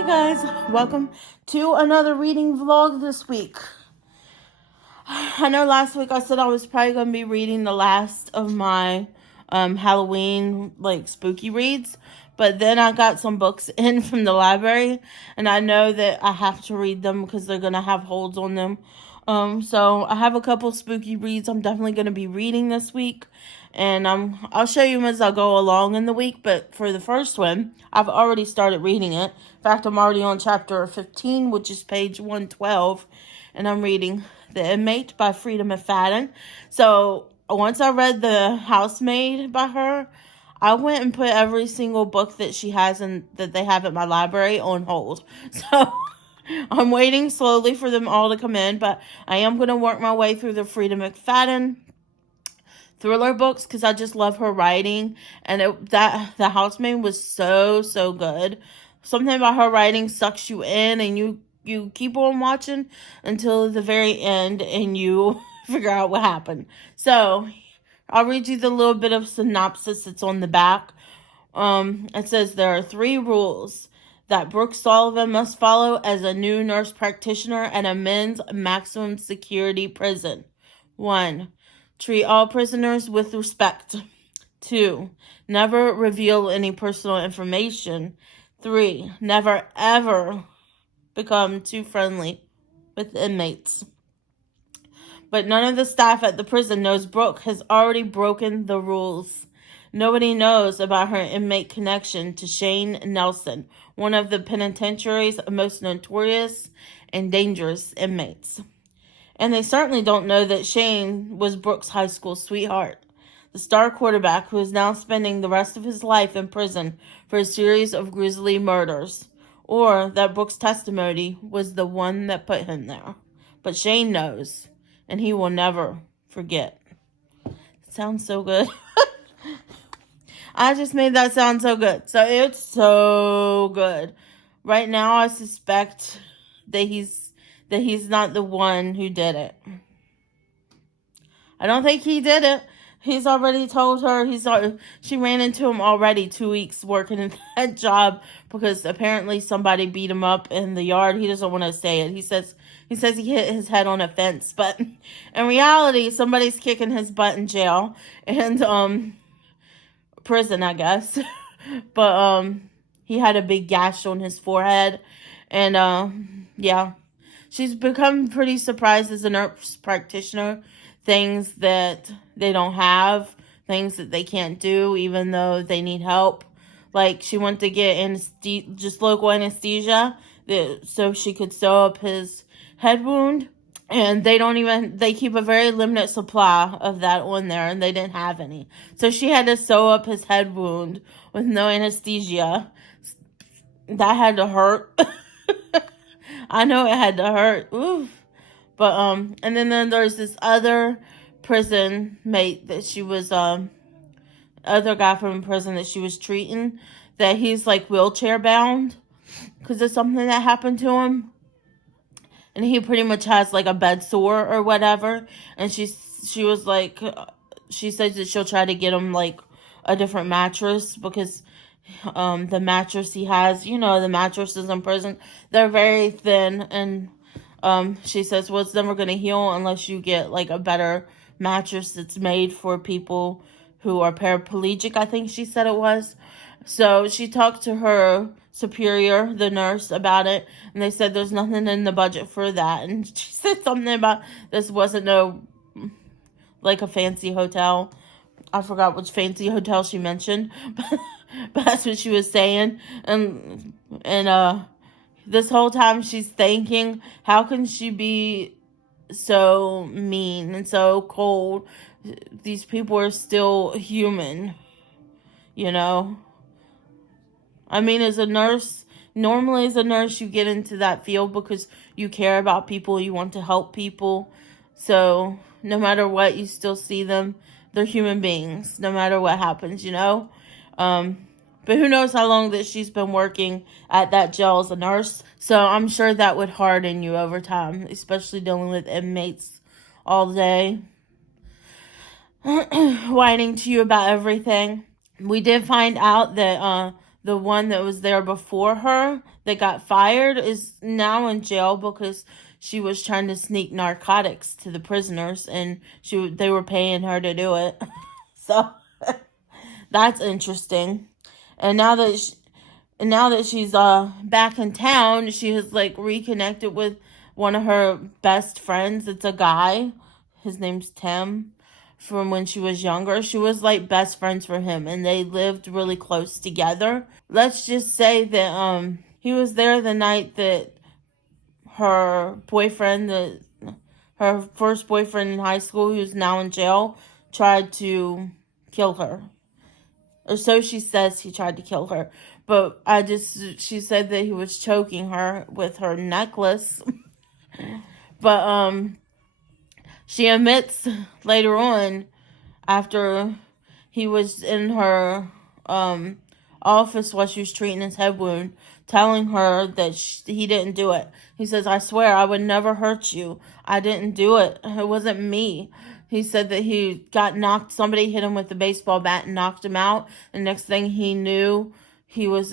Hi guys, welcome to another reading vlog this week. I know last week I said I was probably going to be reading the last of my Halloween spooky reads, but then I got some books in from the library and I know that I have to read them because they're going to have holds on them. So I have a couple spooky reads I'm definitely going to be reading this week, and I'll show you as I go along in the week. But for the first one, I've already started reading it. In fact, I'm already on chapter 15, which is page 112, and I'm reading The Inmate by Frida McFadden. So once I read The Housemaid by her, I went and put every single book that she has and that they have at my library on hold. So I'm waiting slowly for them all to come in, but I am going to work my way through the Frida McFadden thriller books because I just love her writing, and The Housemaid was so good. Something about her writing sucks you in, and you keep on watching until the very end, and you figure out what happened. So I'll read you the little bit of synopsis that's on the back. It says there are 3 rules that Brooke Sullivan must follow as a new nurse practitioner at a men's maximum security prison. 1. Treat all prisoners with respect. 2. Never reveal any personal information. 3. Never ever become too friendly with inmates. But none of the staff at the prison knows Brooke has already broken the rules. Nobody knows about her inmate connection to Shane Nelson, one of the penitentiary's most notorious and dangerous inmates. And they certainly don't know that Shane was Brooke's high school sweetheart, the star quarterback who is now spending the rest of his life in prison for a series of grisly murders, or that Brooke's testimony was the one that put him there. But Shane knows, and he will never forget. It sounds so good. I just made that sound so good. So it's so good. Right now, I suspect that he's not the one who did it. I don't think he did it. He's already told her. She ran into him already 2 weeks working in that job because apparently somebody beat him up in the yard. He doesn't want to say it. He says he hit his head on a fence, but in reality, somebody's kicking his butt in jail and prison, I guess. But he had a big gash on his forehead, and yeah. She's become pretty surprised as a nurse practitioner. Things that they don't have, things that they can't do, even though they need help. Like, she went to get just local anesthesia so she could sew up his head wound. And they keep a very limited supply of that on there, and they didn't have any. So she had to sew up his head wound with no anesthesia. That had to hurt. I know it had to hurt. Oof. But, and then there's this other prison mate that she was, other guy from prison that she was treating, that he's like wheelchair bound because of something that happened to him. And he pretty much has like a bed sore or whatever. And she was like, she says that she'll try to get him like a different mattress because the mattress he has, the mattresses in prison, they're very thin, and she says, well, it's never going to heal unless you get like a better mattress that's made for people who are paraplegic, I think she said it was. So she talked to her superior, the nurse, about it, and they said there's nothing in the budget for that. And she said something about this wasn't like a fancy hotel. I forgot which fancy hotel she mentioned, but that's what she was saying. And this whole time she's thinking, how can she be so mean and so cold? These people are still human, I mean, as a nurse, normally as a nurse, you get into that field because you care about people, you want to help people. So no matter what, you still see them. They're human beings, no matter what happens, But who knows how long that she's been working at that jail as a nurse. So I'm sure that would harden you over time, especially dealing with inmates all day, whining to you about everything. We did find out that the one that was there before her that got fired is now in jail because she was trying to sneak narcotics to the prisoners, and they were paying her to do it. So that's interesting. And now that she's back in town, she has like reconnected with one of her best friends. It's a guy. His name's Tim. From when she was younger, she was like best friends for him, and they lived really close together. Let's just say that he was there the night that her boyfriend, her first boyfriend in high school, who's now in jail, tried to kill her. Or so she says he tried to kill her. But she said that he was choking her with her necklace. But she admits later on, after he was in her office while she was treating his head wound, telling her that he didn't do it. He says, "I swear I would never hurt you. I didn't do it. It wasn't me." He said that he got knocked, somebody hit him with a baseball bat and knocked him out. The next thing he knew, he was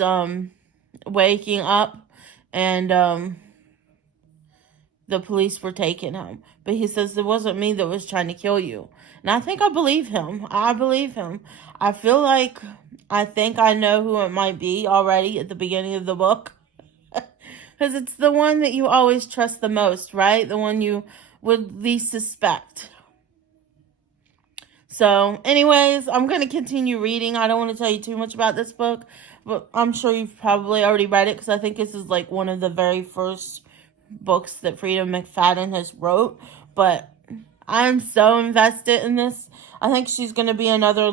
waking up, and the police were taking him. But he says, "It wasn't me that was trying to kill you." And I think I believe him. I believe him. I feel like I think I know who it might be already at the beginning of the book. Because it's the one that you always trust the most, right? The one you would least suspect. So, anyways, I'm going to continue reading. I don't want to tell you too much about this book, but I'm sure you've probably already read it, because I think this is like one of the very first books that Frida McFadden has wrote. But I'm so invested in this. I think she's going to be another,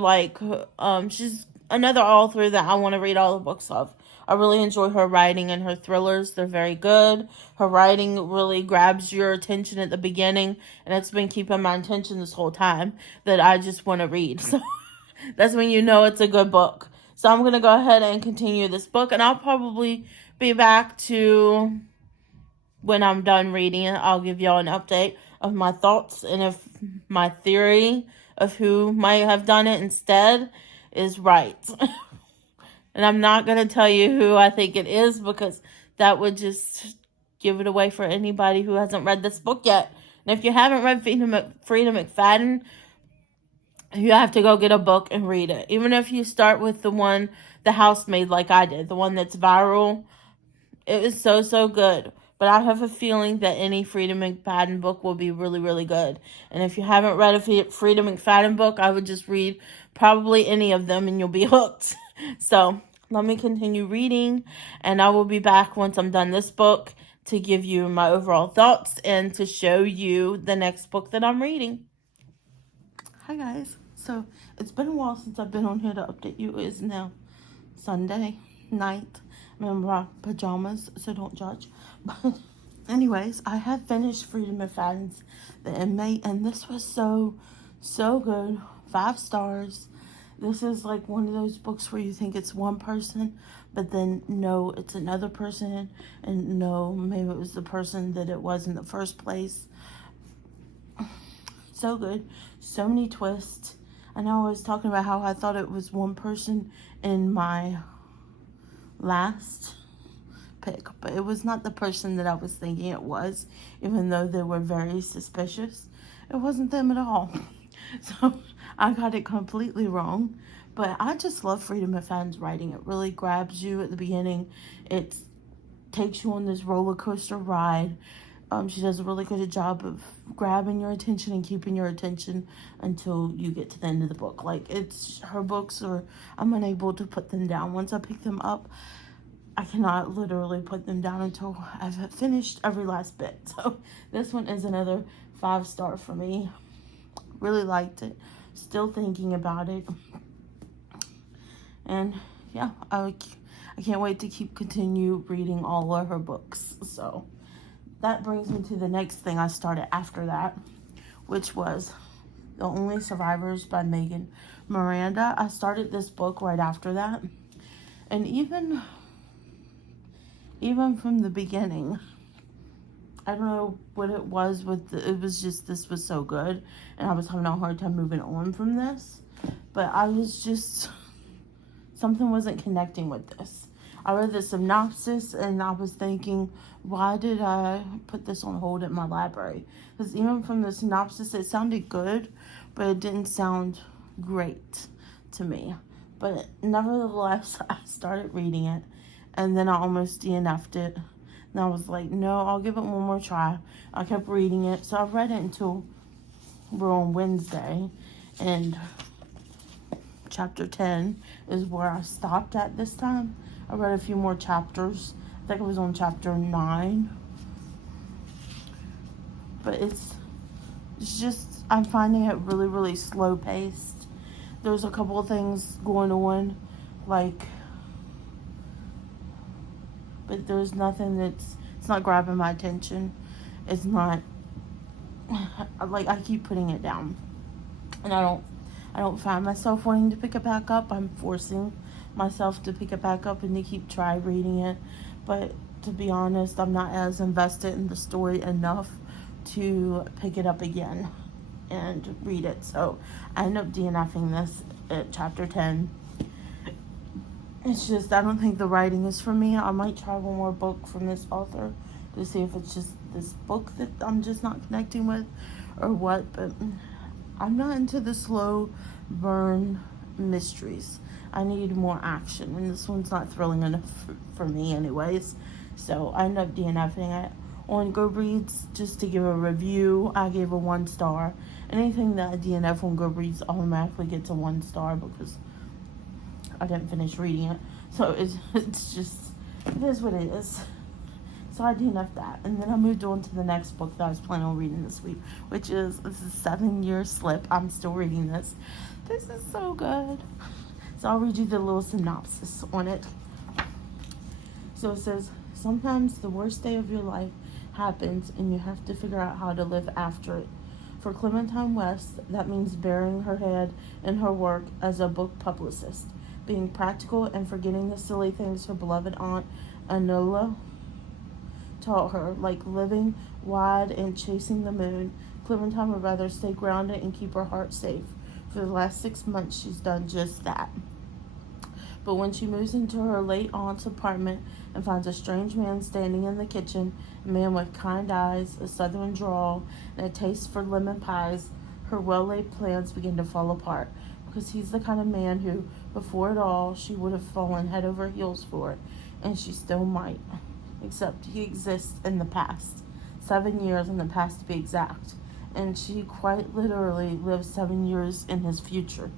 she's another author that I want to read all the books of. I really enjoy her writing and her thrillers. They're very good. Her writing really grabs your attention at the beginning, and it's been keeping my attention this whole time that I just want to read. So that's when you know it's a good book. So I'm going to go ahead and continue this book, and I'll probably be back to when I'm done reading it. I'll give y'all an update of my thoughts, and if my theory of who might have done it instead is right. And I'm not going to tell you who I think it is, because that would just give it away for anybody who hasn't read this book yet. And if you haven't read Frida McFadden, you have to go get a book and read it. Even if you start with The Housemaid, like I did, the one that's viral. It was so, so good. But I have a feeling that any Frida McFadden book will be really, really good. And if you haven't read a Frida McFadden book, I would just read probably any of them and you'll be hooked. So let me continue reading, and I will be back once I'm done this book to give you my overall thoughts and to show you the next book that I'm reading. Hi guys. So it's been a while since I've been on here to update you. It is now Sunday night. I'm in my pajamas, so don't judge. But anyways, I have finished Frida McFadden's The Inmate, and this was so, so good. 5 stars. This is like one of those books where you think it's one person, but then no, it's another person, and no, maybe it was the person that it was in the first place. So good. So many twists. I know I was talking about how I thought it was one person in my last pick, but it was not the person that I was thinking it was, even though they were very suspicious. It wasn't them at all. So I got it completely wrong. But I just love Frida McFadden's writing. It really grabs you at the beginning. It takes you on this roller coaster ride. She does a really good job of grabbing your attention and keeping your attention until you get to the end of the book. Like, it's her books, or I'm unable to put them down. Once I pick them up, I cannot literally put them down until I've finished every last bit. So this one is another 5-star for me. Really liked it. Still thinking about it. And yeah, I can't wait to continue reading all of her books. So that brings me to the next thing I started after that, which was The Only Survivors by Megan Miranda. I started this book right after that. And even from the beginning, I don't know what it was it was just, this was so good, and I was having a hard time moving on from this, but I was just something wasn't connecting with this. I read the synopsis and I was thinking, why did I put this on hold at my library? Because even from the synopsis, it sounded good, but it didn't sound great to me. But nevertheless, I started reading it, and then I almost DNF'd it. And I was like, no, I'll give it one more try. I kept reading it. So I read it until we're on Wednesday, and chapter 10 is where I stopped at this time. I read a few more chapters. I think I was on chapter 9. But it's just, I'm finding it really, really slow paced. There's a couple of things going on, like, but there's nothing it's not grabbing my attention. It's not, like, I keep putting it down. And I don't find myself wanting to pick it back up. I'm forcing myself to pick it back up and to keep try reading it. But to be honest, I'm not as invested in the story enough to pick it up again and read it. So I end up DNFing this at chapter 10. It's just, I don't think the writing is for me. I might try one more book from this author to see if it's just this book that I'm just not connecting with or what. But I'm not into the slow burn mysteries. I need more action, and this one's not thrilling enough for me anyways. So I end up DNFing it. On Goodreads, just to give a review, I gave a 1 star. Anything that I DNF on Goodreads automatically gets a 1 star because I didn't finish reading it. So it's just, it is what it is. So I DNF'd that. And then I moved on to the next book that I was planning on reading this week, which is 7 Year Slip. I'm still reading this. This is so good. So I'll read you the little synopsis on it. So it says, sometimes the worst day of your life happens and you have to figure out how to live after it. For Clementine West, that means burying her head in her work as a book publicist, being practical and forgetting the silly things her beloved aunt Anola taught her, like living wide and chasing the moon. Clementine would rather stay grounded and keep her heart safe. For the last 6 months, she's done just that. But when she moves into her late aunt's apartment and finds a strange man standing in the kitchen, a man with kind eyes, a southern drawl, and a taste for lemon pies, her well-laid plans begin to fall apart, because he's the kind of man who, before it all, she would have fallen head over heels for, and she still might. Except he exists in the past. 7 years in the past to be exact. And she quite literally lives 7 years in his future.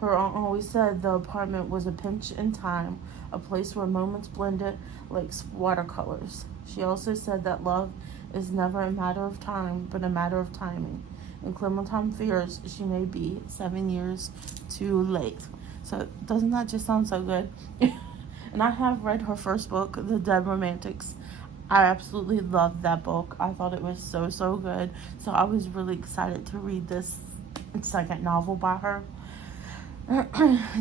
Her aunt always said the apartment was a pinch in time, a place where moments blended like watercolors. She also said that love is never a matter of time, but a matter of timing. And Clementine fears she may be 7 years too late. So doesn't that just sound so good? And I have read her first book, The Dead Romantics. I absolutely loved that book. I thought it was so, so good. So I was really excited to read this second novel by her.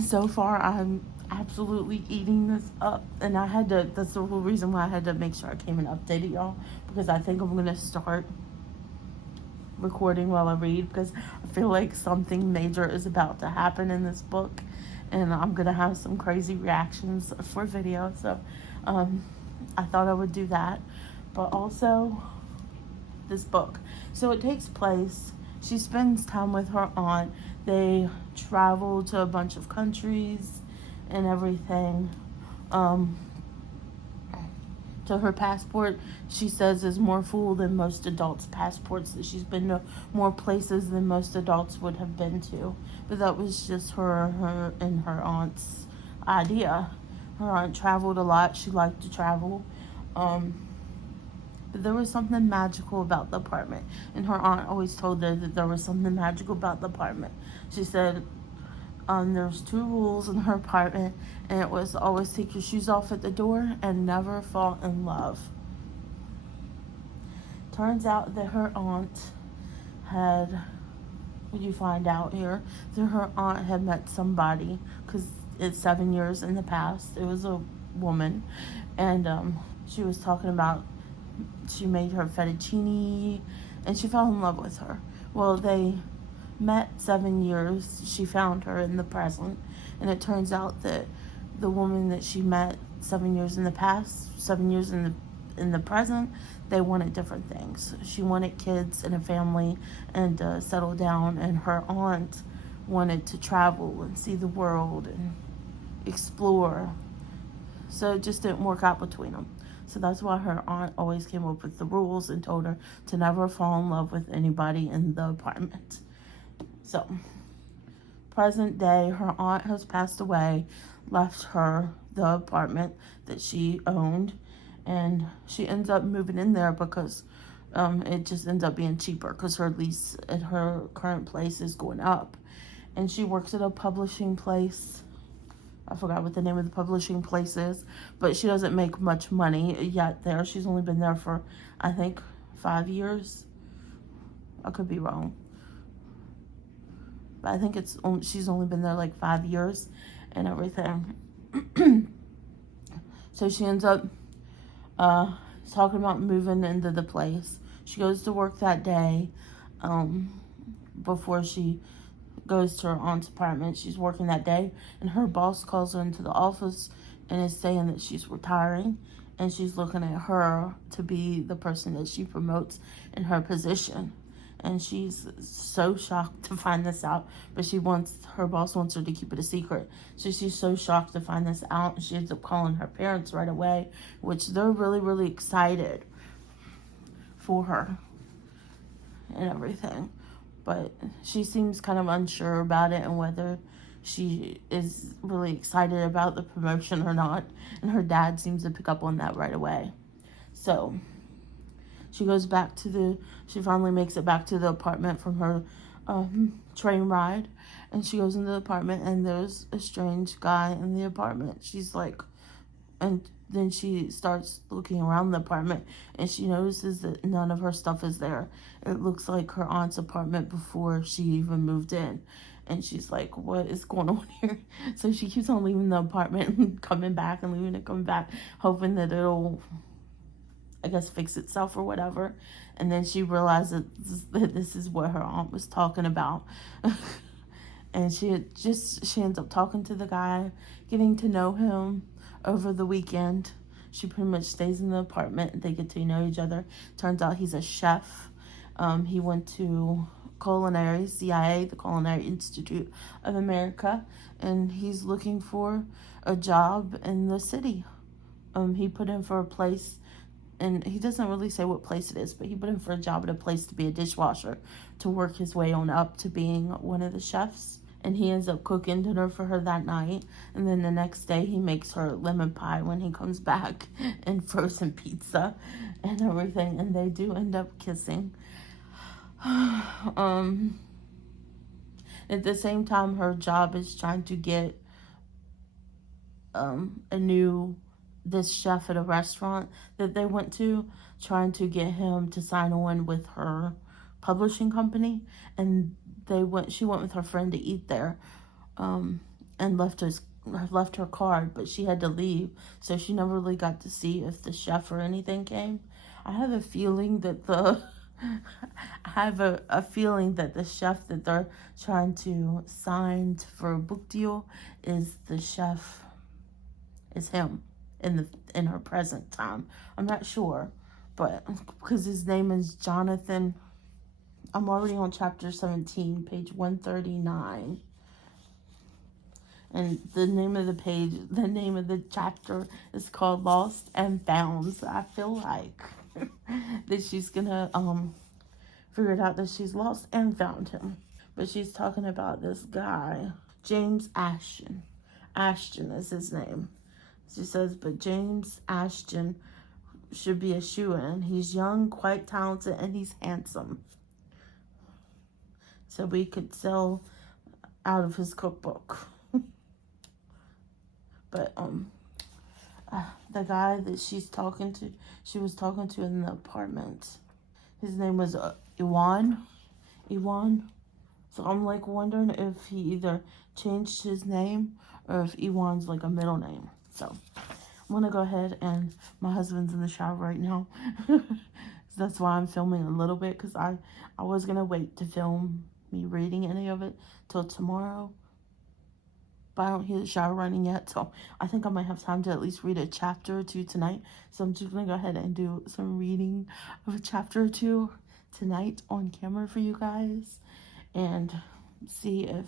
So far, I'm absolutely eating this up. And that's the whole reason why I had to make sure I came and updated y'all. Because I think I'm going to start recording while I read. Because I feel like something major is about to happen in this book. And I'm going to have some crazy reactions for video. So, I thought I would do that. But also, this book. So it takes place, she spends time with her aunt. They travel to a bunch of countries and everything. To her passport, she says, is more full than most adults' passports. That she's been to more places than most adults would have been to. But that was just her and her aunt's idea. Her aunt traveled a lot. She liked to travel. But there was something magical about the apartment. And her aunt always told her that there was something magical about the apartment. She said, there's 2 rules in her apartment, and it was always take your shoes off at the door and never fall in love. Turns out that her aunt had, what you find out here, that her aunt had met somebody, because it's 7 years in the past. It was a woman, and she was talking about, she made her fettuccine, and she fell in love with her. Well, they met 7 years, she found her in the present. And it turns out that the woman that she met 7 years in the past, 7 years in the present, they wanted different things. She wanted kids and a family and settle down, and her aunt wanted to travel and see the world and explore. So it just didn't work out between them. So that's why her aunt always came up with the rules and told her to never fall in love with anybody in the apartment. So, present day, her aunt has passed away, left her the apartment that she owned, and she ends up moving in there because it just ends up being cheaper because her lease at her current place is going up. And she works at a publishing place. I forgot what the name of the publishing place is, but she doesn't make much money yet there. She's only been there for, I think, 5 years. I could be wrong. But I think she's only been there like 5 years and everything. So she ends up talking about moving into the place. She goes to work that day before she goes to her aunt's apartment. She's working that day, and her boss calls her into the office and is saying that she's retiring, and she's looking at her to be the person that she promotes in her position. And she's so shocked to find this out, but her boss wants her to keep it a secret. So she's so shocked to find this out, and she ends up calling her parents right away, which they're really, really excited for her and everything. But she seems kind of unsure about it and whether she is really excited about the promotion or not. And her dad seems to pick up on that right away. So she finally makes it back to the apartment from her train ride. And she goes into the apartment, and there's a strange guy in the apartment. She's like, and then she starts looking around the apartment, and she notices that none of her stuff is there. It looks like her aunt's apartment before she even moved in. And she's like, what is going on here? So she keeps on leaving the apartment and coming back and leaving it, coming back, hoping that it'll, I guess, fix itself or whatever. And then she realizes that this is what her aunt was talking about. And she ends up talking to the guy, getting to know him over the weekend. She pretty much stays in the apartment. They get to know each other. Turns out he's a chef. He went to CIA, the Culinary Institute of America, and he's looking for a job in the city. He put in for a place, and he doesn't really say what place it is, but he put in for a job at a place to be a dishwasher, to work his way on up to being one of the chefs. And he ends up cooking dinner for her that night. And then the next day he makes her lemon pie when he comes back, and frozen pizza and everything. And they do end up kissing. At the same time, her job is trying to get this chef at a restaurant that they went to, trying to get him to sign on with her publishing company. And she went with her friend to eat there, and left her card, but she had to leave, so she never really got to see if the chef or anything came. I have a feeling that the chef that they're trying to sign for a book deal is him in her present time. I'm not sure, but because his name is Jonathan. I'm already on chapter 17, page 139. And the name of the chapter is called Lost and Found. So I feel like that she's gonna figure it out that she's lost and found him. But she's talking about this guy, James Ashton. Ashton is his name. She says, but James Ashton should be a shoo-in. He's young, quite talented, and he's handsome. So we could sell out of his cookbook. But the guy that she was talking to in the apartment, his name was Iwan. So I'm like wondering if he either changed his name or if Iwan's like a middle name. So I'm gonna go ahead, and my husband's in the shower right now. So that's why I'm filming a little bit, because I was gonna wait to film me reading any of it till tomorrow. But I don't hear the shower running yet, so I think I might have time to at least read a chapter or two tonight. So I'm just gonna go ahead and do some reading of a chapter or two tonight on camera for you guys, and see if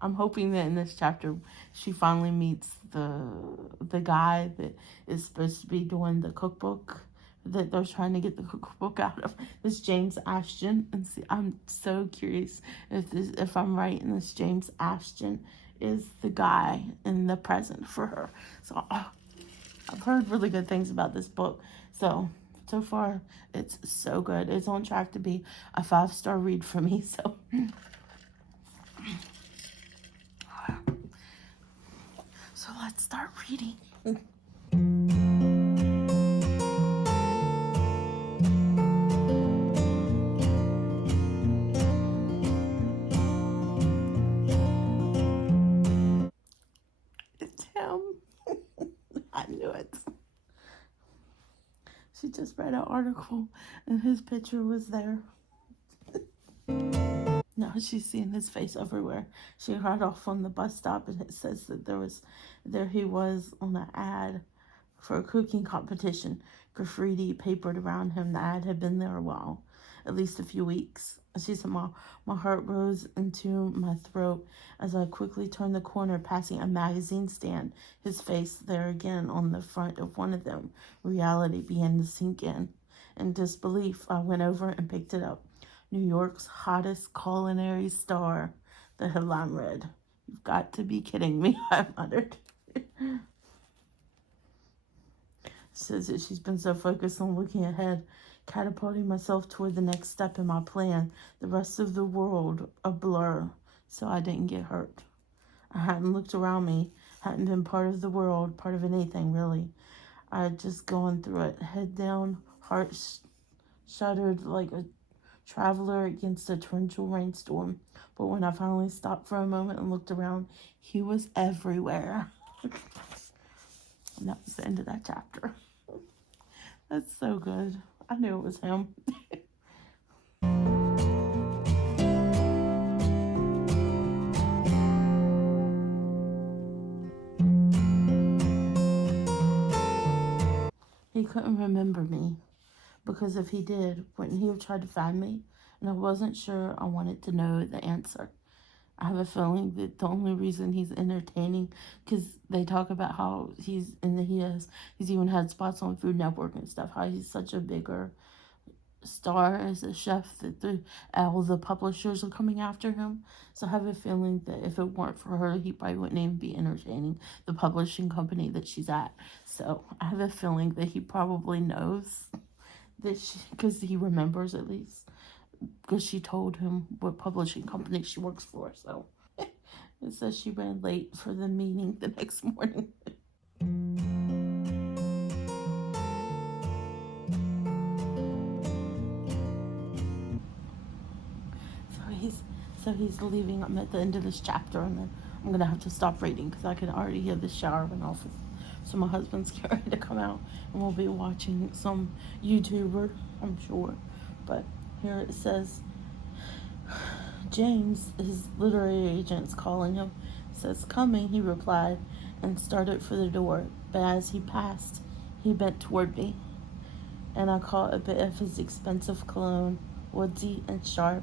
I'm hoping that in this chapter she finally meets the guy that is supposed to be doing the cookbook that they're trying to get the cookbook out of. This James Ashton, and see, I'm so curious if I'm right, and this James Ashton is the guy in the present for her. So I've heard really good things about this book. So far it's so good. It's on track to be a 5-star read for me. So let's start reading. It's him. I knew it. She just read an article and his picture was there. Now she's seeing his face everywhere. She got off on the bus stop and it says that there he was on an ad for a cooking competition. Graffiti papered around him. The ad had been there a while, at least a few weeks. She said, my heart rose into my throat as I quickly turned the corner, passing a magazine stand, his face there again on the front of one of them. Reality began to sink in. In disbelief, I went over and picked it up. New York's hottest culinary star. The headline read. You've got to be kidding me, I muttered. Says that she's been so focused on looking ahead, catapulting myself toward the next step in my plan, the rest of the world a blur, so I didn't get hurt. I hadn't looked around me, hadn't been part of the world, part of anything really. I had just gone through it, head down, heart shuddered like a traveler against a torrential rainstorm. But when I finally stopped for a moment and looked around, he was everywhere. And that was the end of that chapter. That's so good. I knew it was him. He couldn't remember me, because if he did, wouldn't he have tried to find me? And I wasn't sure I wanted to know the answer. I have a feeling that the only reason he's entertaining, because they talk about how he's even had spots on Food Network and stuff, how he's such a bigger star as a chef that all the publishers are coming after him. So I have a feeling that if it weren't for her, he probably wouldn't even be entertaining the publishing company that she's at. So I have a feeling that he probably knows that because he remembers at least, because she told him what publishing company she works for. So it says she ran late for the meeting the next morning. So he's leaving. I'm at the end of this chapter, and then I'm gonna have to stop reading because I can already hear the shower went off. So my husband's getting ready to come out, and we'll be watching some YouTuber, I'm sure. But here it says, James, his literary agent's calling him. Says, coming, he replied, and started for the door. But as he passed, he bent toward me, and I caught a bit of his expensive cologne, woodsy and sharp,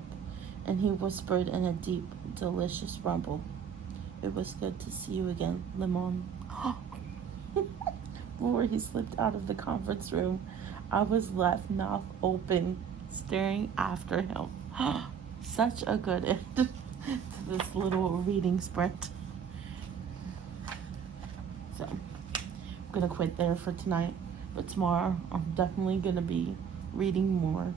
and he whispered in a deep, delicious rumble, it was good to see you again, Lemon. Before he slipped out of the conference room, I was left mouth open, staring after him. Such a good end to this little reading sprint. So, I'm going to quit there for tonight. But tomorrow, I'm definitely going to be reading more.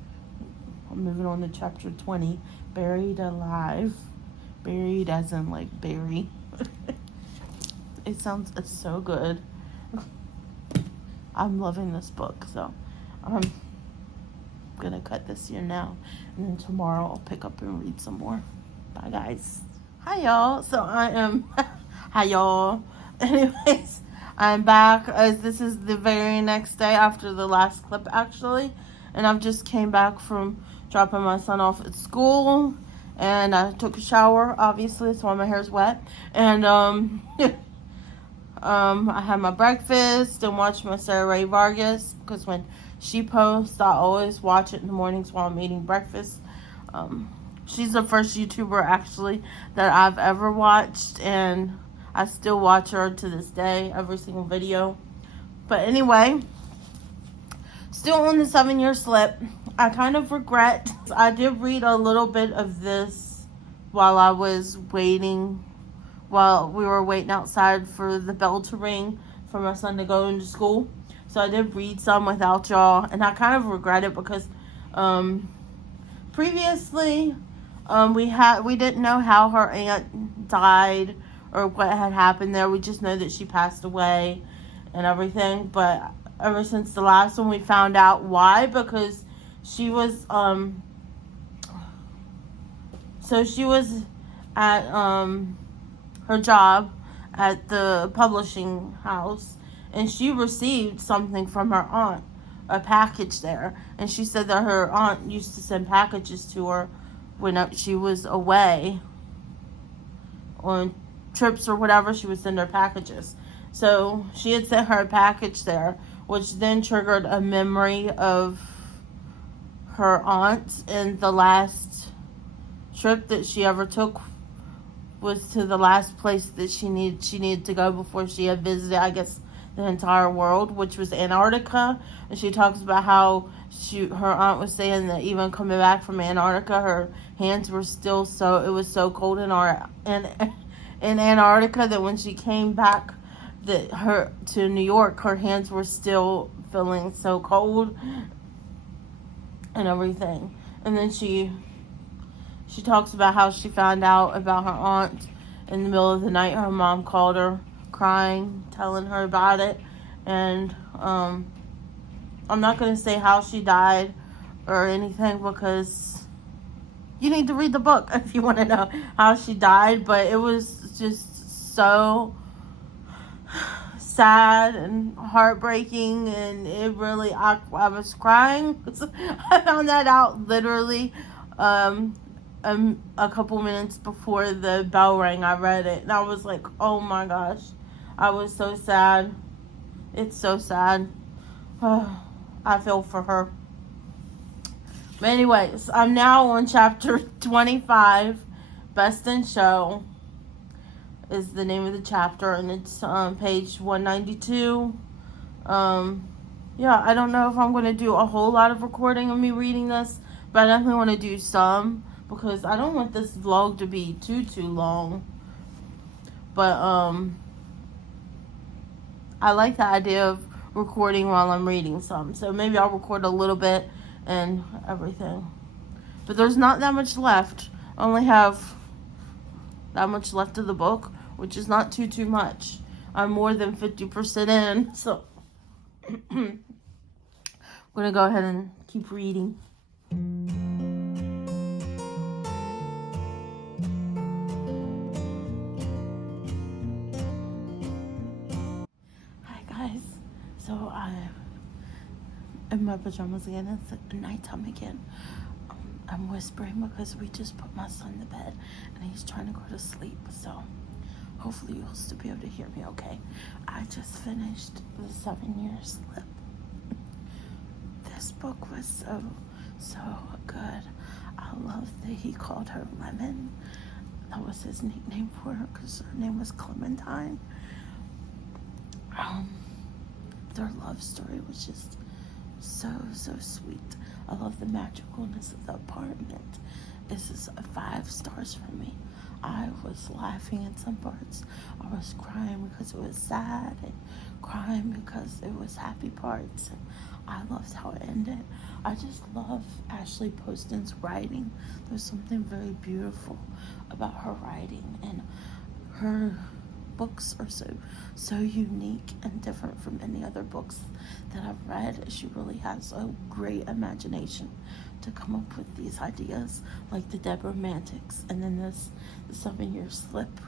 I'm moving on to chapter 20, Buried Alive. Buried as in, like, bury. It's so good. I'm loving this book, so I'm gonna cut this here now, and then tomorrow I'll pick up and read some more. Bye, guys. Hi, y'all. So I am... Hi, y'all. Anyways, I'm back. This is the very next day after the last clip, actually. And I've just came back from dropping my son off at school, and I took a shower, obviously, so my hair's wet, and I had my breakfast and watched my Sarah Ray Vargas, because when she posts, I always watch it in the mornings while I'm eating breakfast. She's the first YouTuber, actually, that I've ever watched, and I still watch her to this day, every single video. But anyway, still on the 7-year slip. I kind of regret, I did read a little bit of this while I was waiting, while we were waiting outside for the bell to ring for my son to go into school. So I did read some without y'all, and I kind of regret it because previously we didn't know how her aunt died or what had happened there. We just know that she passed away and everything. But ever since the last one, we found out why, because she was she was at her job at the publishing house, and she received something from her aunt, a package there, and she said that her aunt used to send packages to her when she was away on trips or whatever. She would send her packages, so she had sent her a package there, which then triggered a memory of her aunt, and the last trip that she ever took was to the last place that she needed to go before she had visited, I guess, the entire world, which was Antarctica. And she talks about how her aunt was saying that even coming back from Antarctica, her hands were still it was so cold in Antarctica that when she came back to New York, her hands were still feeling so cold and everything. And then she talks about how she found out about her aunt in the middle of the night. Her mom called her crying, telling her about it. And I'm not going to say how she died or anything, because you need to read the book if you want to know how she died. But it was just so sad and heartbreaking, and it really, I was crying. I found that out literally a couple minutes before the bell rang. I read it, and I was like, oh my gosh, I was so sad. It's so sad. I feel for her. But anyways, I'm now on chapter 25. Best in Show is the name of the chapter, and it's page 192. Yeah, I don't know if I'm going to do a whole lot of recording of me reading this, but I definitely want to do some, because I don't want this vlog to be too long. But I like the idea of recording while I'm reading some, so maybe I'll record a little bit and everything. But there's not that much left. I only have that much left of the book, which is not too much. I'm more than 50% in, so I'm going to go ahead and keep reading. Hi guys, so I'm in my pajamas again. It's nighttime again. I'm whispering because we just put my son to bed and he's trying to go to sleep, so hopefully you'll still be able to hear me okay. I just finished the 7-year slip. This book was so good. I love that he called her Lemon. That was his nickname for her, because her name was Clementine. Their love story was just so sweet. I love the magicalness of the apartment. This is 5 stars for me. I was laughing in some parts. I was crying because it was sad, and crying because it was happy parts. And I loved how it ended. I just love Ashley Poston's writing. There's something very beautiful about her writing, and her books are so unique and different from any other books that I've read. She really has a great imagination to come up with these ideas, like the Dead Romantics, and then the 7-year slip.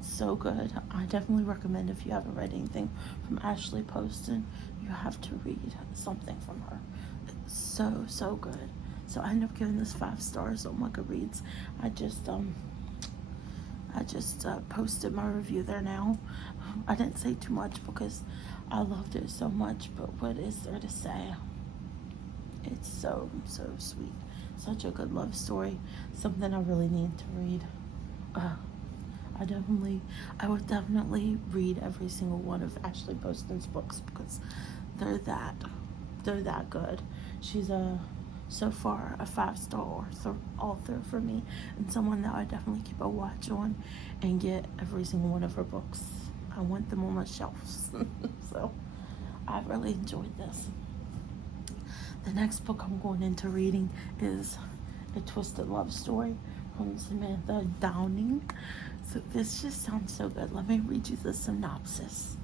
So good. I definitely recommend, if you haven't read anything from Ashley Poston, you have to read something from her. It's so good. So I ended up giving this 5 stars on Goodreads. I just posted my review there now. I didn't say too much because I loved it so much, but what is there to say? It's so sweet. Such a good love story. Something I really need to read. I would definitely read every single one of Ashley Poston's books because they're that good. She's so far a 5-star author for me, and someone that I definitely keep a watch on and get every single one of her books. I want them on my shelves. So I really enjoyed this. The next book I'm going into reading is A Twisted Love Story from Samantha Downing. So this just sounds so good. Let me read you the synopsis.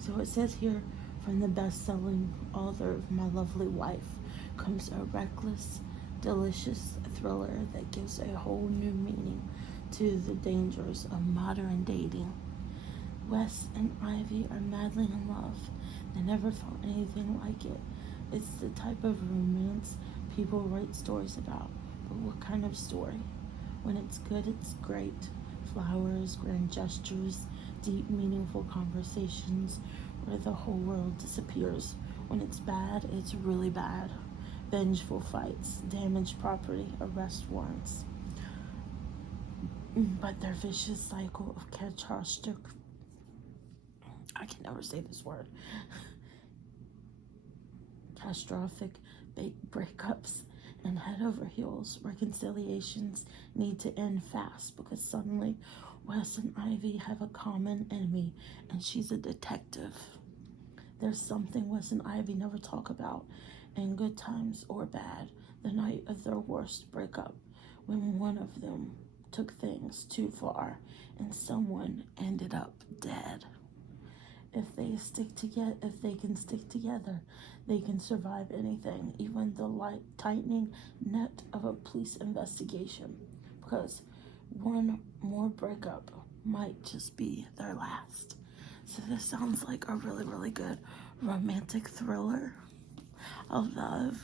So it says here, from the best-selling author of My Lovely Wife comes a reckless, delicious thriller that gives a whole new meaning to the dangers of modern dating. Wes and Ivy are madly in love. They never felt anything like it. It's the type of romance people write stories about. But what kind of story? When it's good, it's great. Flowers, grand gestures, deep, meaningful conversations where the whole world disappears. When it's bad, it's really bad. Vengeful fights, damaged property, arrest warrants. But their vicious cycle of I can never say this word. Catastrophic breakups and head over heels reconciliations need to end fast because suddenly Wes and Ivy have a common enemy and she's a detective. There's something Wes and Ivy never talk about, in good times or bad, the night of their worst breakup, when one of them took things too far and someone ended up dead. If they can stick together, they can survive anything, even the tightening net of a police investigation, because one more breakup might just be their last. So this sounds like a really, really good romantic thriller. I love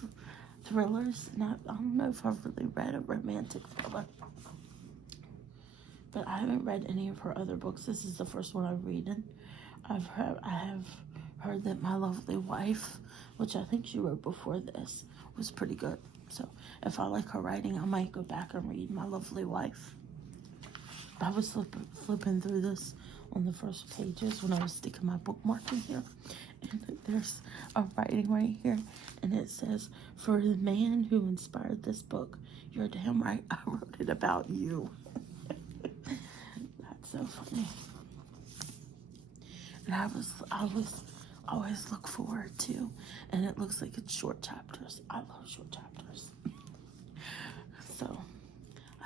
thrillers, and I don't know if I've really read a romantic thriller, but I haven't read any of her other books. This is the first one I've read. I have heard that My Lovely Wife, which I think she wrote before this, was pretty good. So if I like her writing, I might go back and read My Lovely Wife. I was flipping through this on the first pages when I was sticking my bookmark in here. And there's a writing right here. And it says, for the man who inspired this book, you're damn right, I wrote it about you. That's so funny. And I always look forward to, and it looks like it's short chapters. I love short chapters. So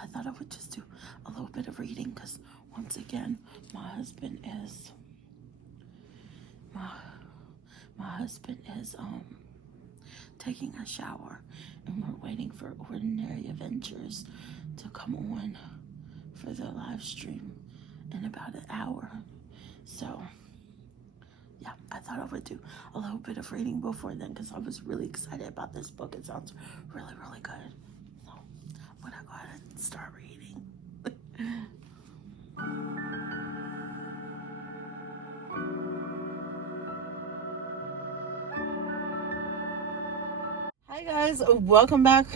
I thought I would just do a little bit of reading because once again, my husband is taking a shower, and we're waiting for Ordinary Adventures to come on for the live stream in about an hour. So yeah, I thought I would do a little bit of reading before then because I was really excited about this book. It sounds really, really good. So I'm gonna go ahead and start reading. Hi guys, welcome back.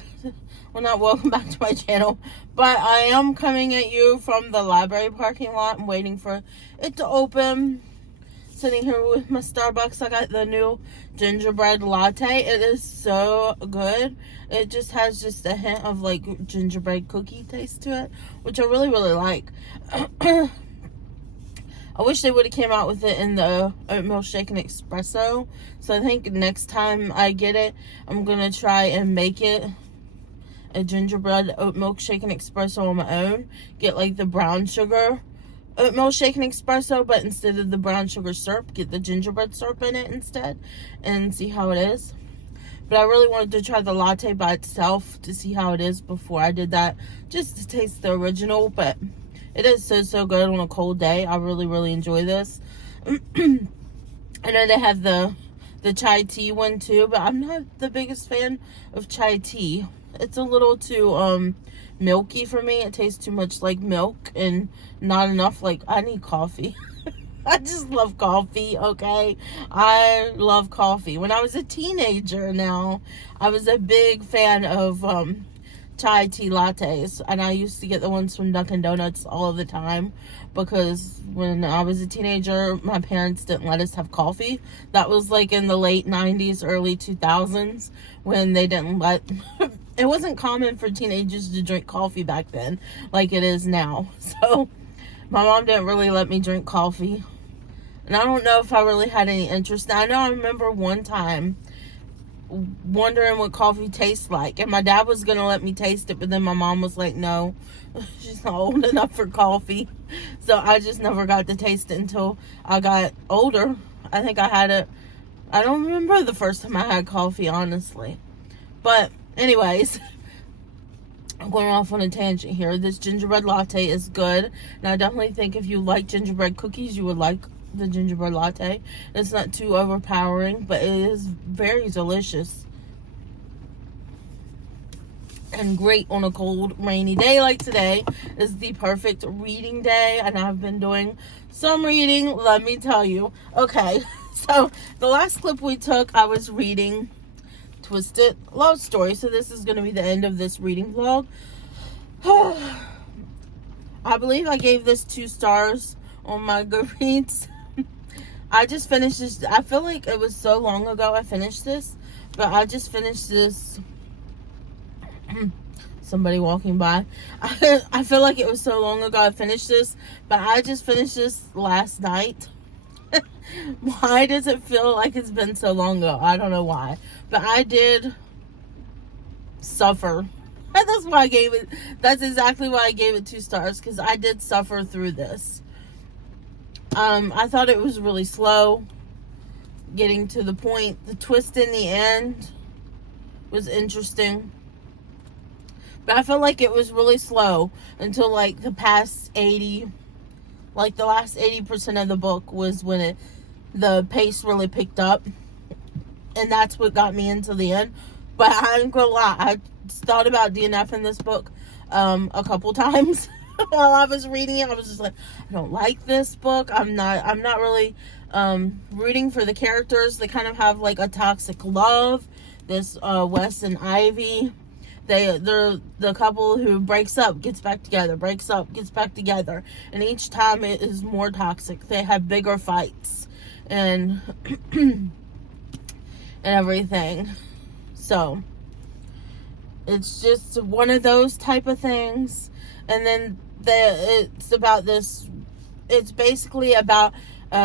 Well, not welcome back to my channel, but I am coming at you from the library parking lot. I'm waiting for it to open. Sitting here with my Starbucks. I got the new gingerbread latte. It is so good. It just has just a hint of like gingerbread cookie taste to it, which I really, really like. I wish they would have came out with it in the oatmeal shaken espresso. So I think next time I get it, I'm gonna try and make it a gingerbread oatmeal shaken espresso on my own. Get like the brown sugar oatmeal shaken espresso, but instead of the brown sugar syrup, get the gingerbread syrup in it instead and see how it is. But I really wanted to try the latte by itself to see how it is before I did that, just to taste the original. But it is so good on a cold day. I really, really enjoy this. I know they have the the chai tea one too, but I'm not the biggest fan of chai tea. It's a little too milky for me. It tastes too much like milk and not enough like I need coffee. I just love coffee, okay? I love coffee. When I was a teenager now, I was a big fan of chai tea lattes, and I used to get the ones from Dunkin' Donuts all of the time because when I was a teenager, my parents didn't let us have coffee. That was like in the late 90s, early 2000s when they didn't let... It wasn't common for teenagers to drink coffee back then like it is now. So my mom didn't really let me drink coffee. And I don't know if I really had any interest. Now, I know I remember one time wondering what coffee tastes like. And my dad was going to let me taste it. But then my mom was like, no, she's not old enough for coffee. So I just never got to taste it until I got older. I think I had it. I don't remember the first time I had coffee, honestly. But anyways, I'm going off on a tangent here. This gingerbread latte is good. And I definitely think if you like gingerbread cookies, you would like the gingerbread latte. It's not too overpowering, but it is very delicious and great on a cold, rainy day like today. Is the perfect reading day, and I've been doing some reading, let me tell you. Okay, so the last clip we took, I was reading Twisted Love Story, so this is going to be the end of this reading vlog. I believe I gave this 2 stars on my Goodreads. I just finished this. I feel like it was so long ago I finished this, but I just finished this. Somebody walking by. I feel like it was so long ago I finished this, but I just finished this last night. Why does it feel like it's been so long ago? I don't know why, but I did suffer. That's why I gave it. That's exactly why I gave it 2 stars, because I did suffer through this. I thought it was really slow getting to the point. The twist in the end was interesting, but I felt like it was really slow until like the past 80, like the last 80% of the book was when the pace really picked up, and that's what got me into the end. But I'm gonna lie, I thought about DNF in this book a couple times. While I was reading it, I was just like, I don't like this book. I'm not really rooting for the characters. They kind of have like a toxic love. This Wes and Ivy, they're the couple who breaks up, gets back together, breaks up, gets back together, and each time it is more toxic. They have bigger fights and and everything. So it's just one of those type of things. And then it's about this. It's basically about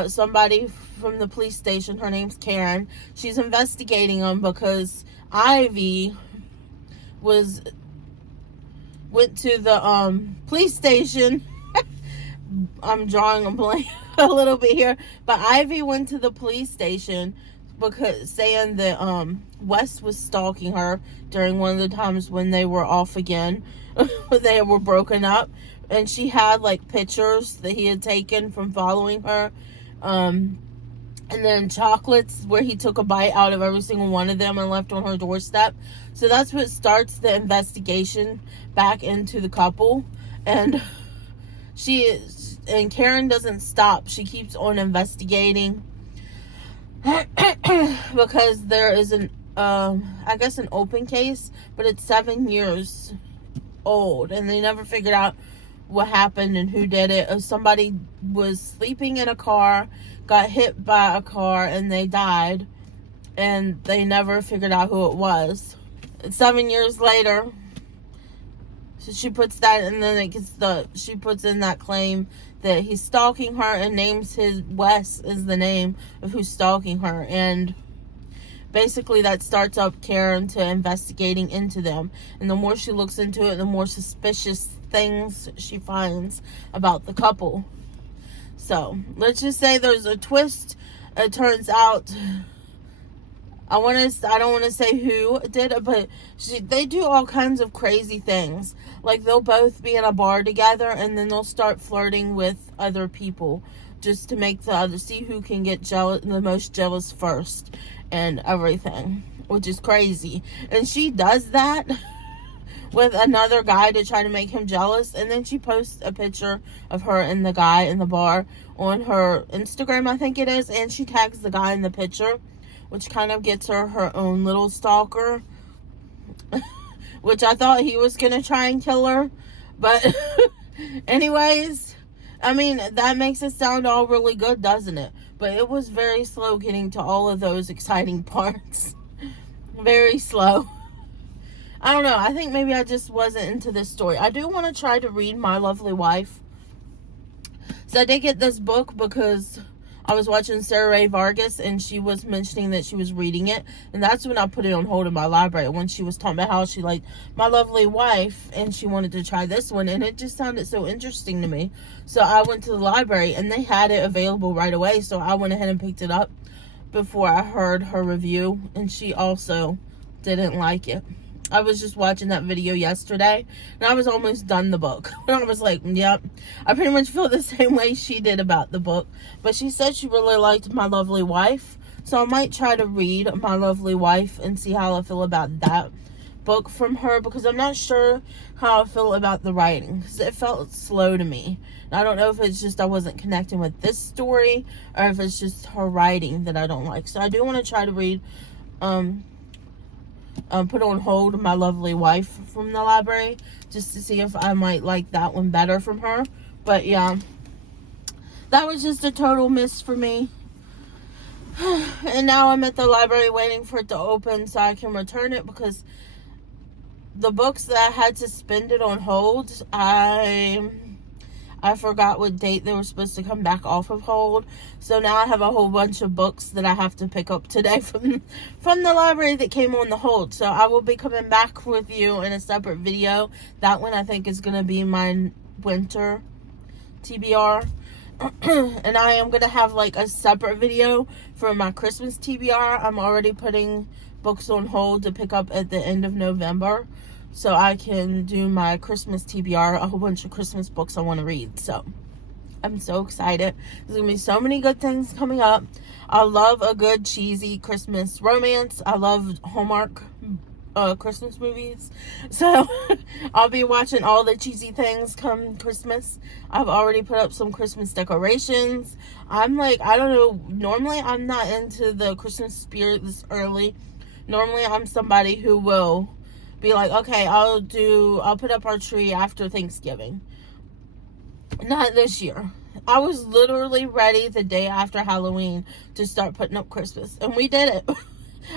somebody from the police station. Her name's Karen. She's investigating them because Ivy went to the police station. I'm drawing a blank a little bit here, but Ivy went to the police station because saying that Wes was stalking her during one of the times when they were off again. They were broken up, and she had like pictures that he had taken from following her, and then chocolates where he took a bite out of every single one of them and left on her doorstep. So that's what starts the investigation back into the couple. And Karen doesn't stop. She keeps on investigating because there is I guess an open case, but it's 7 years old, and they never figured out what happened and who did it. Somebody was sleeping in a car, got hit by a car, and they died, and they never figured out who it was. 7 years later, so she puts that, and then she puts in that claim that he's stalking her and names his Wes is the name of who's stalking her. And basically that starts up Karen to investigating into them. And the more she looks into it, the more suspicious things she finds about the couple. So let's just say there's a twist. It turns out, I don't want to say who did it, but they do all kinds of crazy things. Like they'll both be in a bar together, and then they'll start flirting with other people just to make the other, see who can get jealous, the most jealous first. and everything, which is crazy. And she does that with another guy to try to make him jealous, and then she posts a picture of her and the guy in the bar on her Instagram, I think it is, and she tags the guy in the picture, which kind of gets her own little stalker, which I thought he was gonna try and kill her, but anyways, I mean, that makes it sound all really good, doesn't it? But it was very slow getting to all of those exciting parts. Very slow. I don't know. I think maybe I just wasn't into this story. I do want to try to read My Lovely Wife. So I did get this book because I was watching Sarah Ray Vargas, and she was mentioning that she was reading it. And that's when I put it on hold in my library, when she was talking about how she liked My Lovely Wife and she wanted to try this one. And it just sounded so interesting to me. So I went to the library and they had it available right away. So I went ahead and picked it up before I heard her review. And she also didn't like it. I was just watching that video yesterday, and I was almost done the book. And I was like, yep, I pretty much feel the same way she did about the book. But she said she really liked My Lovely Wife, so I might try to read My Lovely Wife and see how I feel about that book from her, because I'm not sure how I feel about the writing, because it felt slow to me. And I don't know if it's just I wasn't connecting with this story, or if it's just her writing that I don't like. So I do want to try to read put on hold My Lovely Wife from the library, just to see if I might like that one better from her. But yeah, that was just a total miss for me. And now I'm at the library waiting for it to open so I can return it, because the books that I had suspended on hold, I forgot what date they were supposed to come back off of hold. So now I have a whole bunch of books that I have to pick up today from the library that came on the hold. So I will be coming back with you in a separate video. That one I think is going to be my winter TBR. And I am going to have like a separate video for my Christmas TBR. I'm already putting books on hold to pick up at the end of November, so I can do my Christmas TBR, a whole bunch of Christmas books I want to read. So I'm so excited. There's going to be so many good things coming up. I love a good cheesy Christmas romance. I love Hallmark Christmas movies. So I'll be watching all the cheesy things come Christmas. I've already put up some Christmas decorations. I'm like, I don't know, normally I'm not into the Christmas spirit this early. Normally I'm somebody who will be like, okay, I'll put up our tree after Thanksgiving. Not this year. I was literally ready the day after Halloween to start putting up Christmas, and we did it.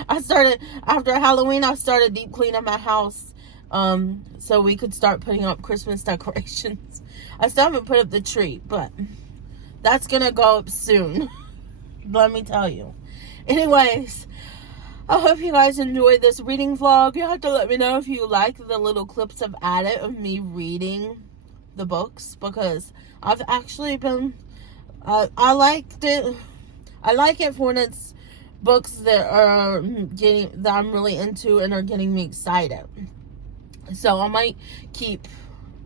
After Halloween, I started deep cleaning my house, so we could start putting up Christmas decorations. I still haven't put up the tree, but that's gonna go up soon. Let me tell you. Anyways, I hope you guys enjoyed this reading vlog. You have to let me know if you like the little clips I've added of me reading the books, because I've actually been, I liked it. I like it when it's books that I'm really into and are getting me excited. So I might keep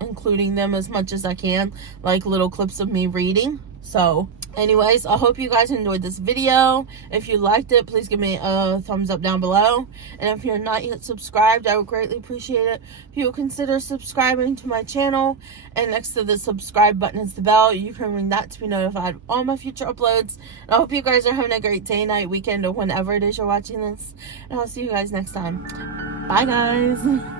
including them as much as I can, like little clips of me reading. So anyways, I hope you guys enjoyed this video. If you liked it, please give me a thumbs up down below. And if you're not yet subscribed, I would greatly appreciate it if you would consider subscribing to my channel. And next to the subscribe button is the bell. You can ring that to be notified of all my future uploads. And I hope you guys are having a great day, night, weekend, or whenever it is you're watching this. And I'll see you guys next time. Bye, guys.